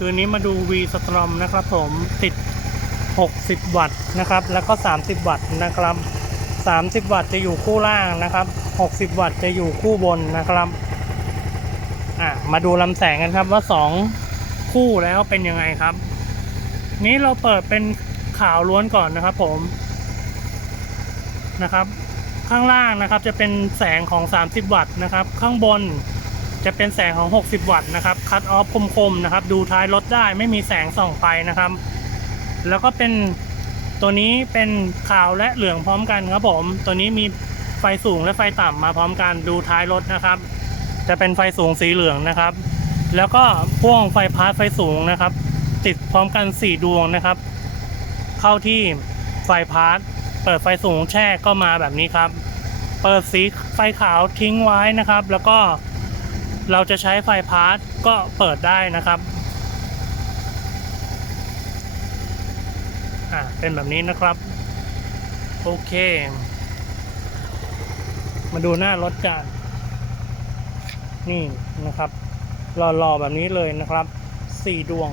คืนนี้มาดู V Strom นะครับผมติด 60 วัตต์นะครับ แล้วก็ 30 วัตต์นะครับ 30 วัตต์จะอยู่คู่ล่างนะครับ 60 วัตต์จะอยู่คู่บนนะครับอะมาดูลำแสงกันครับว่า 2 คู่แล้วเป็นยังไงครับ นี้เราเปิดเป็นขาวล้วนก่อนนะครับผมนะครับ ข้างล่างนะครับจะเป็นแสงของ 30 วัตต์นะครับ ข้างบน จะเป็นแสงของ 60 วัตต์นะครับคัตออฟคมๆนะครับ ดูท้ายรถได้ไม่มีแสงส่องไปนะครับ แล้วก็เป็นตัวนี้เป็นขาวและเหลืองพร้อมกันครับผม ตัวนี้มีไฟสูงและไฟต่ำมาพร้อมกันดูท้ายรถนะครับ จะเป็นไฟสูงสีเหลืองนะครับ แล้วก็พ่วงไฟพาร์ทไฟสูงนะครับ ติดพร้อมกัน 4 ดวงนะครับ เข้าที่ไฟพาร์ทเปิดไฟสูงแช่ก็มาแบบนี้ครับ เปิดสีไฟขาวทิ้งไว้นะครับ แล้วก็ เราจะใช้ไฟพาร์ทก็เปิดได้นะครับอ่าเป็นแบบนี้นะครับ โอเค มาดูหน้ารถกันนี่นะครับหล่อๆแบบนี้เลยนะครับสี่ดวง